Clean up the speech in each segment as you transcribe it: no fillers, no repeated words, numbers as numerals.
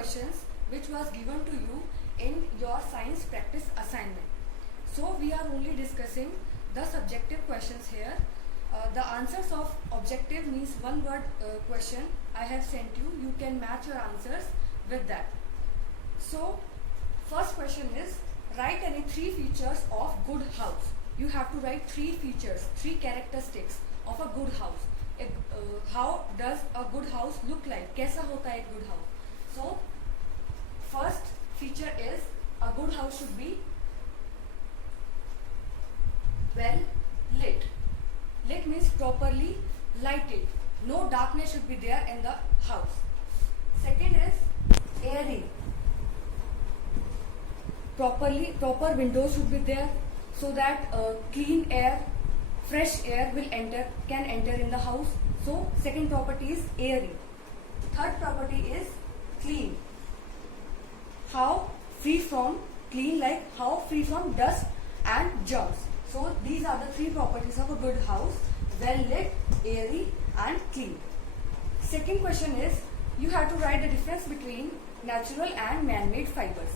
questions which was given to you in your science practice assignment. So we are only discussing the subjective questions here. The answers of objective means one word question I have sent you. You can match your answers with that. So first question is, write any 3 features of good house. You have to write 3 features, 3 characteristics of a good house. How does a good house look like? कैसा होता है एक good house? So first feature is a good house should be well lit. Lit means properly lighted. No darkness should be there in the house. Second is airy. Proper windows should be there so that clean air, fresh air can enter in the house. So second property is airy. Third property is clean. How free from dust and germs. So these are the 3 properties of a good house: well lit, airy and clean. Second question is, you have to write the difference between natural and man-made fibers.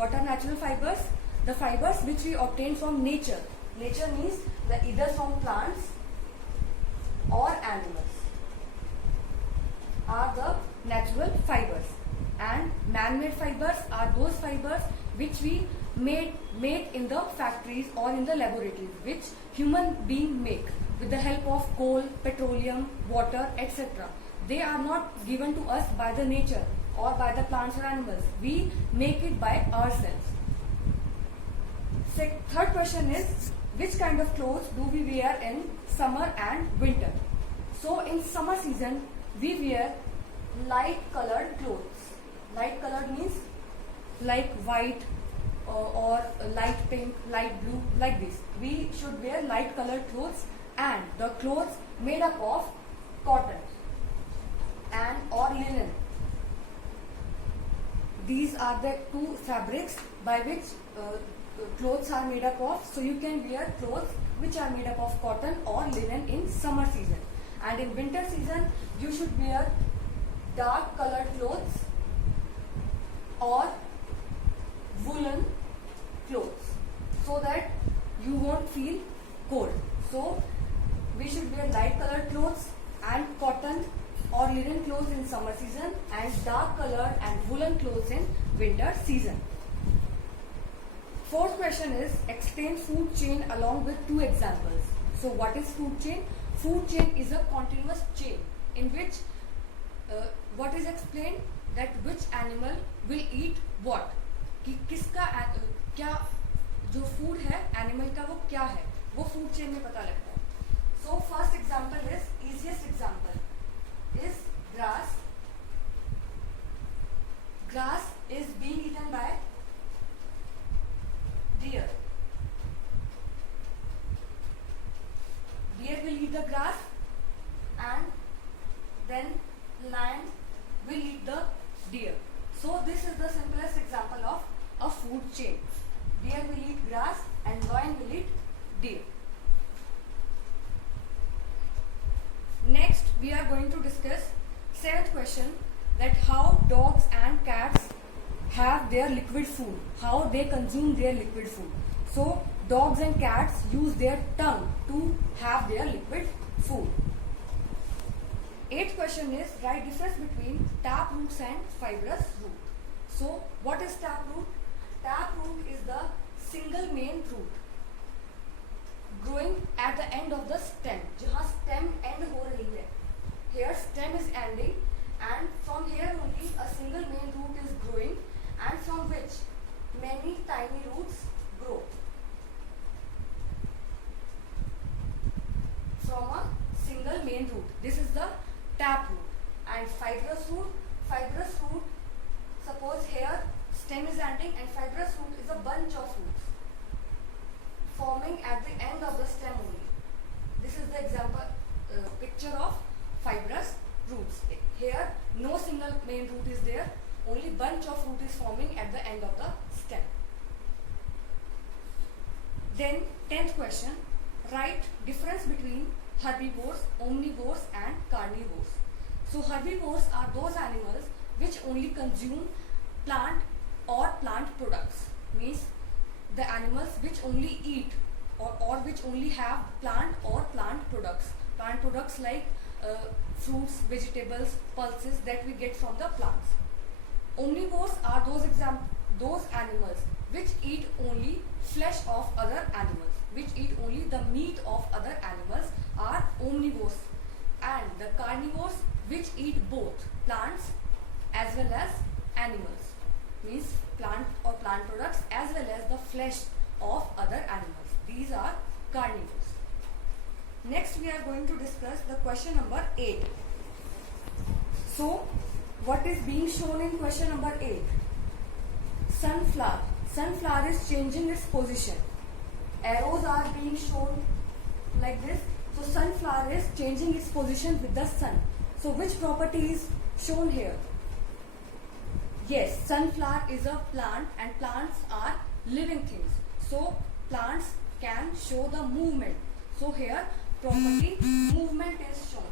What are natural fibers? The fibers which we obtain from nature. Nature means either from plants or animals are the natural fibers, and man-made fibers are those fibers which we make in the factories or in the laboratories, which human beings make with the help of coal, petroleum, water, etc. They are not given to us by the nature or by the plants or animals. We make it by ourselves. Third question is, which kind of clothes do we wear in summer and winter? So in summer season we wear light colored clothes. Light colored means like white or light pink, light blue, like this. We should wear light colored clothes, and the clothes made up of cotton and or linen. These are the 2 fabrics by which clothes are made up of. So you can wear clothes which are made up of cotton or linen in summer season, and in winter season you should wear dark colored clothes or woolen clothes so that you won't feel cold. So we should wear light colored clothes and cotton or linen clothes in summer season, and dark colored and woolen clothes in winter season. Fourth question is, explain food chain along with 2 examples. So what is food chain? Food chain is a continuous chain in which what is explained, that which animal will eat what, कि किसका क्या जो food है animal का वो क्या है, वो फूड चेन में पता लगता है. So first example is, easiest example is grass. Grass is being eaten by deer. Deer will eat the grass, and then lion will eat the deer. So this is the simplest example of a food chain. Deer will eat grass and lion will eat deer. Next we are going to discuss 7th question, that how dogs and cats have their liquid food, how they consume their liquid food. So dogs and cats use their tongue to have their liquid food. 8th question is, write difference between tap roots and fibrous root. So what is tap root? Tap root is the single main root growing at the end of the stem. जहाँ stem end हो रही है, here stem is ending, and from here only a single main root is growing, and from which many tiny roots grow. From a single main root. This is the tap root. And fibrous root, suppose here stem is ending and fibrous root is a bunch of roots forming at the end of the stem only. This is the example picture of fibrous roots. Here no single main root is there, only bunch of root is forming at the end of the stem. Then 10th question, write difference between herbivores, omnivores and carnivores. So herbivores are those animals which only consume plant or plant products means the animals which only eat or which only have plant or plant products. Plant products like fruits, vegetables, pulses that we get from the plants. Omnivores are those animals which eat only flesh of other animals, which eat only the meat of other animals are omnivores. And the carnivores which eat both plants as well as animals, means plant or plant products as well as the flesh of other animals. These are carnivores. Next we are going to discuss the question number 8. So what is being shown in question number 8? Sunflower. Sunflower is changing its position. Arrows are being shown like this. So sunflower is changing its position with the sun. So which property is shown here? Yes, sunflower is a plant and plants are living things. So plants can show the movement. So here property movement is shown.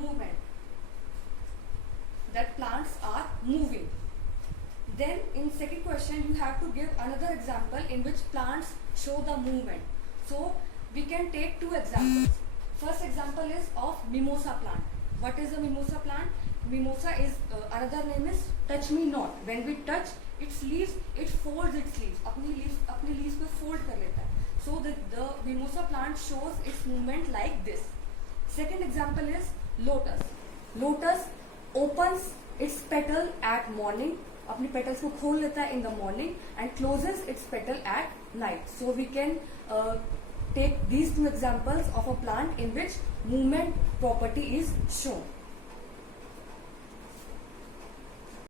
Movement. That plants are moving. Then in second question you have to give another example in which plants show the movement. So we can take two examples. First example is of mimosa plant. What is a mimosa plant? Mimosa is another name is touch me not. When we touch its leaves, it folds its leaves. अपनी leaves को fold कर लेता है. So the mimosa plant shows its movement like this. Second example is lotus. Lotus opens its petal at morning. अपनी petals को खोल लेता है in the morning and closes its petal at night. So we can take these two examples of a plant in which movement property is shown.